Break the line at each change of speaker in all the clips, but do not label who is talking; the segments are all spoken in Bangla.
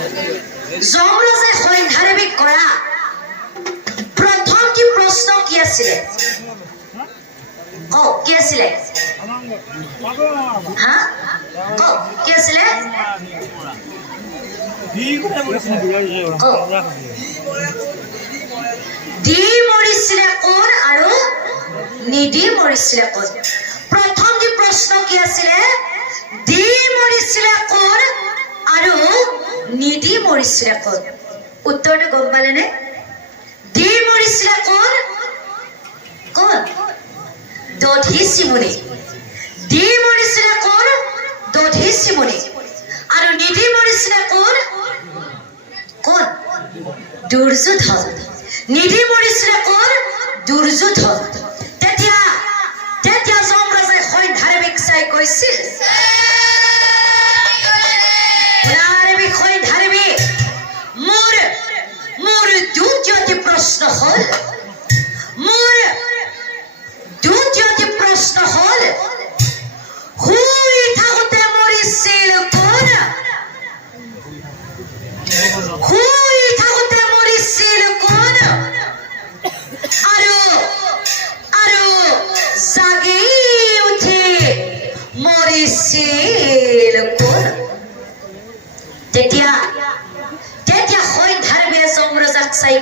যমৰাজে সন্ধানবী কৰা। প্ৰথমটি প্ৰশ্ন কি আছিলে? কওক, কি আছিলে? হা? কওক, কি আছিলে? দি মৰিছিলে কোন আৰু নিদি মৰিছিলে কোন? প্ৰথমটি প্ৰশ্ন কি আছিলে? দি মৰিছিলে কোন আৰু নিদি মৰিছিলে কোন উত্তৰটো গম পালেনে? দি মৰিছিলে কোন দধি চিমুনি। দি মৰিছিলে কোন দধি চিমুনি। আৰু নিধি মৰিছিলে কোন দুৰ্যোধন। নিধি মৰিছিলে কোন দুৰ্যোধন। তেতিয়া তেতিয়া যমৰাজে সৈন্ধাৰবিক চাই কৈছিল দ্বিতীয়টি প্ৰশ্ন চাই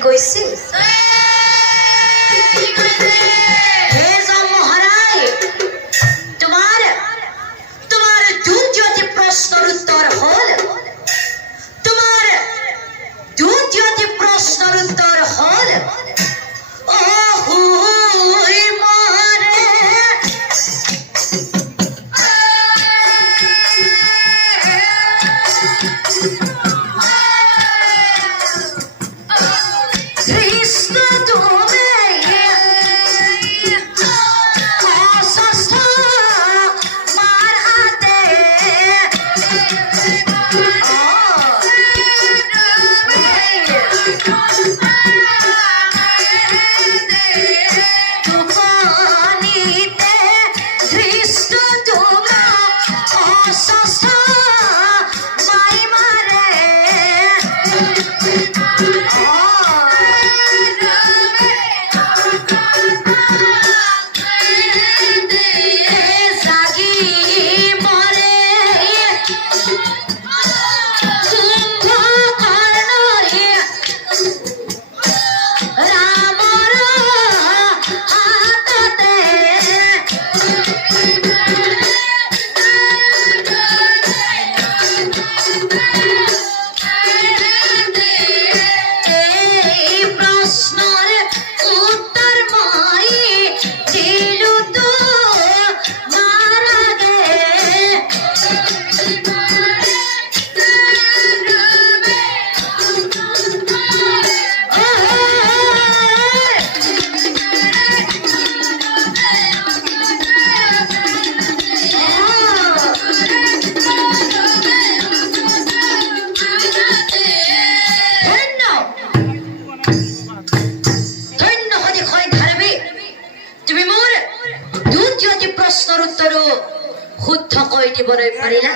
শুদ্ধকৈ দিবলৈ পাৰিলা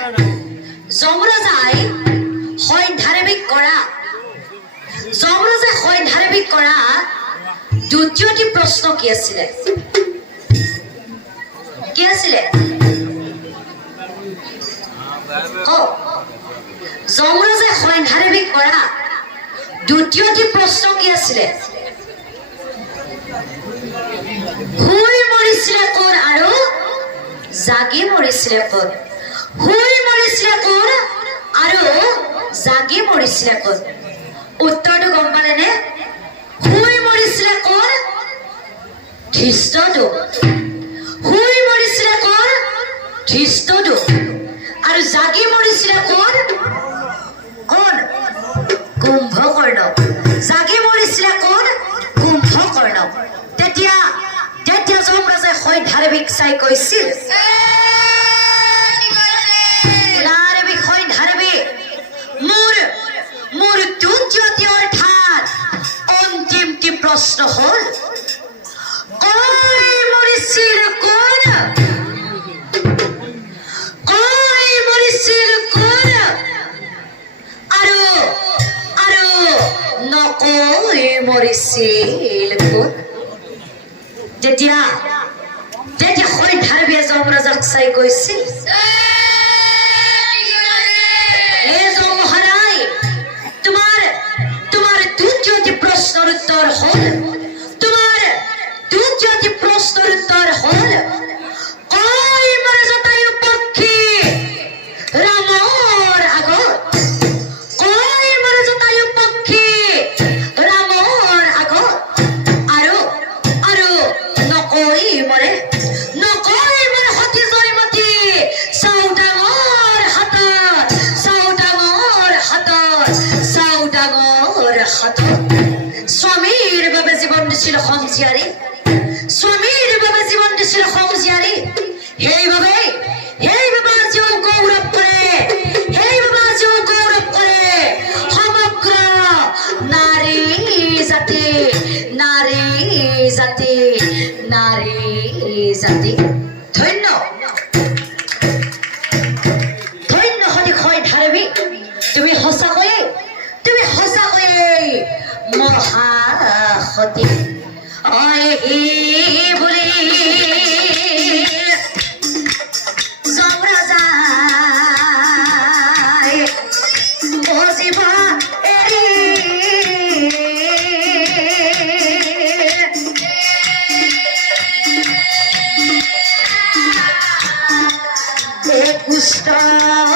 যমৰাজাই সৈন্ধাৰবিক কৰা। যমৰাজাই সৈন্ধাৰবিক কৰা। দ্বিতীয়টি প্ৰশ্ন কি আছিলে? কি আছিলে? কওক। যমৰাজে সৈন্ধাৰবিক কৰা। দ্বিতীয়টি প্ৰশ্ন কি আছিলে? শুই মৰিছিলে কোন আৰু জাগি মৰিছিলে কোন শুই মৰিছিলে কোন আৰু জাগি মৰিছিলে কোন উত্তৰটো গম পালেনে শুই মৰিছিলে কোন ধৃষ্টটো শুই মৰিছিলে কোন ধৃষ্টটো আৰু জাগি মৰিছিলে কোন কোন কুম্ভকৰ্ণ জাগি মৰিছিলে কোন কুম্ভকৰ্ণ তেতিয়া তেতিয়া যমৰাজে সৈন্ধাৰবিক চাই কৈছিল দ্বিতীয়টি অন্তিমটি প্ৰশ্ন হ'ল? কৈ মৰিছিল কোন? কৈ মৰিছিল কোন? আৰু নকৈ মৰিছিল কোন? তেতিয়া তেতিয়া সন্ধ্যাৰ বিয়া যমৰাজক চাই কৈছিল জীৱন দিছিল সংজীয়াৰী স্বামীৰ বাবে জীৱন দিছিল সংজীয়াৰী star.